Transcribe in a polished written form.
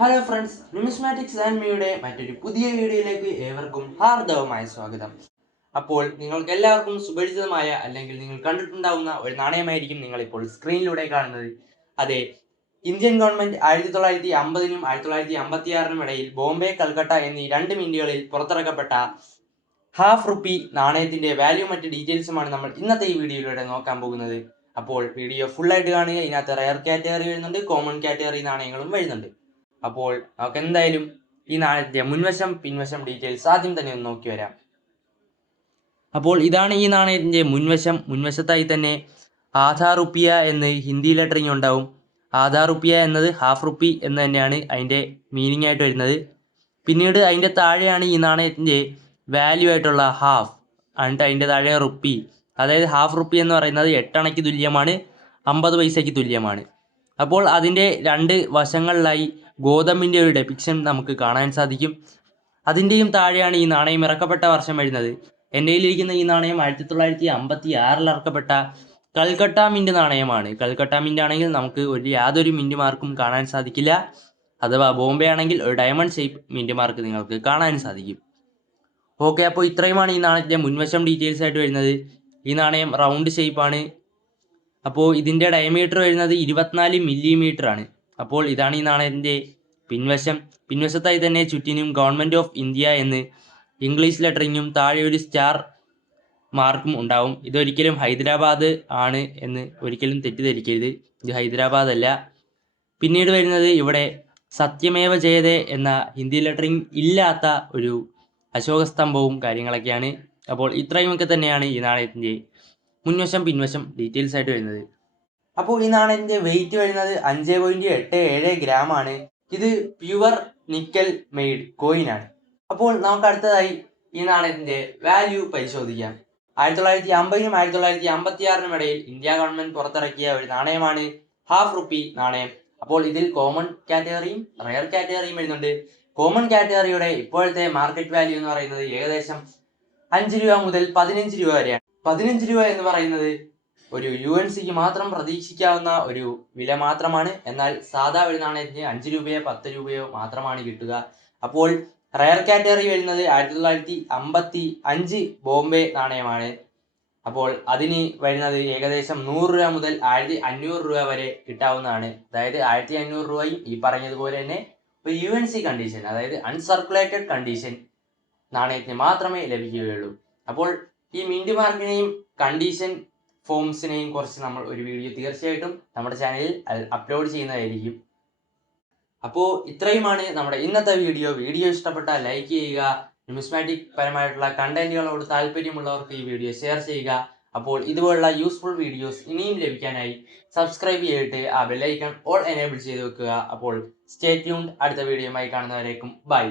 Hello friends, numismatics and മീയുടെ മറ്റൊരു പുതിയ വീഡിയോയിലേക്ക് ഏവർക്കും ഹാർദവമായ സ്വാഗതം. അപ്പോൾ നിങ്ങൾക്ക് എല്ലാവർക്കും സുപരിചിതമായ അല്ലെങ്കിൽ നിങ്ങൾ കണ്ടിട്ടുണ്ടാവുന്ന ഒരു നാണയമായിരിക്കും നിങ്ങൾ ഇപ്പോൾ സ്ക്രീനിലൂടെ കാണുന്നത്. അതെ, ഇന്ത്യൻ ഗവൺമെന്റ് 1950-നും 1956-നും ഇടയിൽ ബോംബെ, കൽക്കട്ട എന്നീ രണ്ട് മിന്റുകളിൽ പുറത്തിറക്കപ്പെട്ട ₹1/2 നാണയത്തിന്റെ വാല്യൂ മറ്റ് ഡീറ്റെയിൽസുമാണ് നമ്മൾ ഇന്നത്തെ ഈ വീഡിയോയിലൂടെ നോക്കാൻ പോകുന്നത്. അപ്പോൾ വീഡിയോ ഫുള്ളായിട്ട് കാണുക. ഇതിനകത്ത് റയർ കാറ്റഗറി വരുന്നുണ്ട്, കോമൺ കാറ്റഗറി നാണയങ്ങളും വരുന്നുണ്ട്. അപ്പോൾ നമുക്ക് എന്തായാലും ഈ നാണയത്തിന്റെ മുൻവശം പിൻവശം ഡീറ്റെയിൽസ് ആദ്യം തന്നെ ഒന്ന് നോക്കി വരാം. അപ്പോൾ ഇതാണ് ഈ നാണയത്തിന്റെ മുൻവശത്തായി തന്നെ ആധാർ റുപ്പിയ എന്ന് ഹിന്ദി ലെറ്ററിങ് ഉണ്ടാവും. ആധാർ റുപ്പിയ എന്നത് ₹1/2 എന്ന് തന്നെയാണ് അതിൻ്റെ മീനിങ് ആയിട്ട് വരുന്നത്. പിന്നീട് അതിൻ്റെ താഴെയാണ് ഈ നാണയത്തിൻ്റെ വാല്യൂ ആയിട്ടുള്ള ഹാഫ്, എന്നിട്ട് അതിൻ്റെ താഴെ റുപ്പി. അതായത് ₹1/2 എന്ന് പറയുന്നത് 8 അണയ്ക്ക് തുല്യമാണ്, 50 പൈസയ്ക്ക് തുല്യമാണ്. അപ്പോൾ അതിൻ്റെ രണ്ട് വശങ്ങളിലായി ഗോതമ്പിൻ്റെ ഒരു ഡെപിക്ഷൻ നമുക്ക് കാണാൻ സാധിക്കും. അതിൻ്റെയും താഴെയാണ് ഈ നാണയം ഇറക്കപ്പെട്ട വർഷം വരുന്നത്. എൻ്റെ കയ്യിലിരിക്കുന്ന ഈ നാണയം 1956 ഇറക്കപ്പെട്ട കൽക്കട്ട മിൻറ്റ് നാണയമാണ്. കൽക്കട്ട മിൻറ്റ് ആണെങ്കിൽ നമുക്ക് യാതൊരു മിൻറ്റ് മാർക്കും കാണാൻ സാധിക്കില്ല. അഥവാ ബോംബെ ആണെങ്കിൽ ഒരു ഡയമണ്ട് ഷേപ്പ് മിൻറ്റ് മാർക്ക് നിങ്ങൾക്ക് കാണാൻ സാധിക്കും. ഓക്കെ, അപ്പോൾ ഇത്രയുമാണ് ഈ നാണയത്തിൻ്റെ മുൻവശം ഡീറ്റെയിൽസ് ആയിട്ട് വരുന്നത്. ഈ നാണയം റൗണ്ട് ഷേപ്പാണ്. അപ്പോൾ ഇതിൻ്റെ ഡയമീറ്റർ വരുന്നത് 24 മില്ലിമീറ്റർ ആണ്. അപ്പോൾ ഇതാണ് ഈ നാണയത്തിൻ്റെ പിൻവശത്തായി തന്നെ ചുറ്റിനും ഗവൺമെൻറ് ഓഫ് ഇന്ത്യ എന്ന് ഇംഗ്ലീഷ് ലെറ്ററിങ്ങും താഴെ ഒരു സ്റ്റാർ മാർക്കും ഉണ്ടാവും. ഇതൊരിക്കലും ഹൈദരാബാദ് ആണ് എന്ന് ഒരിക്കലും തെറ്റിദ്ധരിക്കരുത്, ഇത് ഹൈദരാബാദ് അല്ല. പിന്നീട് വരുന്നത് ഇവിടെ സത്യമേവ ജയതേ എന്ന ഹിന്ദി ലെറ്ററിങ് ഇല്ലാത്ത ഒരു അശോക സ്തംഭവും കാര്യങ്ങളൊക്കെയാണ്. അപ്പോൾ ഇത്രയുമൊക്കെ തന്നെയാണ് ഈ നാണയത്തിൻ്റെ മുൻവശം പിൻവശം ഡീറ്റെയിൽസ് ആയിട്ട് വരുന്നത്. അപ്പോൾ ഈ നാണയത്തിൻ്റെ വെയിറ്റ് വരുന്നത് 5.87 ഗ്രാം ആണ്. ഇത് പ്യുവർ നിക്കൽ മെയ്ഡ് കോയിനാണ്. അപ്പോൾ നമുക്ക് അടുത്തതായി ഈ നാണയത്തിൻ്റെ വാല്യൂ പരിശോധിക്കാം. 1950-നും 1956-നും ഇടയിൽ ഇന്ത്യ ഗവൺമെൻറ് പുറത്തിറക്കിയ ഒരു നാണയമാണ് ₹1/2 നാണയം. അപ്പോൾ ഇതിൽ കോമൺ കാറ്റഗറിയും റയർ കാറ്റഗറിയും വരുന്നുണ്ട്. കോമൺ കാറ്റഗറിയുടെ ഇപ്പോഴത്തെ മാർക്കറ്റ് വാല്യൂ എന്ന് പറയുന്നത് ഏകദേശം 5 രൂപ മുതൽ 15 രൂപ വരെയാണ്. 15 രൂപ എന്ന് പറയുന്നത് ഒരു UNCക്ക് മാത്രം പ്രതീക്ഷിക്കാവുന്ന ഒരു വില മാത്രമാണ്. എന്നാൽ സാധാ ഒരു നാണയത്തിന് 5 രൂപയോ 10 രൂപയോ മാത്രമാണ് കിട്ടുക. അപ്പോൾ റയർ കാറ്റഗറി വരുന്നത് 1955 ബോംബെ നാണയമാണ്. അപ്പോൾ അതിന് വരുന്നത് ഏകദേശം 100 രൂപ മുതൽ 1500 രൂപ വരെ കിട്ടാവുന്നതാണ്. അതായത് 1500 രൂപയും ഈ പറഞ്ഞതുപോലെ തന്നെ ഒരു UNC കണ്ടീഷൻ, അതായത് അൺസർക്കുലേറ്റഡ് കണ്ടീഷൻ നാണയത്തിന് മാത്രമേ ലഭിക്കുകയുള്ളൂ. അപ്പോൾ ഈ മിൻറ്റ് മാർക്കിനെയും കണ്ടീഷൻ ഫോംസിനെയും കുറിച്ച് നമ്മൾ ഒരു വീഡിയോ തീർച്ചയായിട്ടും നമ്മുടെ ചാനലിൽ അപ്ലോഡ് ചെയ്യുന്നതായിരിക്കും. അപ്പോൾ ഇത്രയുമാണ് നമ്മുടെ ഇന്നത്തെ വീഡിയോ ഇഷ്ടപ്പെട്ടാൽ ലൈക്ക് ചെയ്യുക. ന്യൂമിസ്മാറ്റിക് പരമായിട്ടുള്ള കണ്ടന്റുകളോട് താല്പര്യമുള്ളവർക്ക് ഈ വീഡിയോ ഷെയർ ചെയ്യുക. അപ്പോൾ ഇതുപോലുള്ള യൂസ്ഫുൾ വീഡിയോസ് ഇനിയും ലഭിക്കാനായി സബ്സ്ക്രൈബ് ചെയ്തിട്ട് ആ ബെൽ ഐക്കൺ ഓൾ എനേബിൾ ചെയ്ത് വെക്കുക. അപ്പോൾ സ്റ്റേ ട്യൂൺഡ്. അടുത്ത വീഡിയോയുമായി കാണുന്നവരേക്കും ബൈ.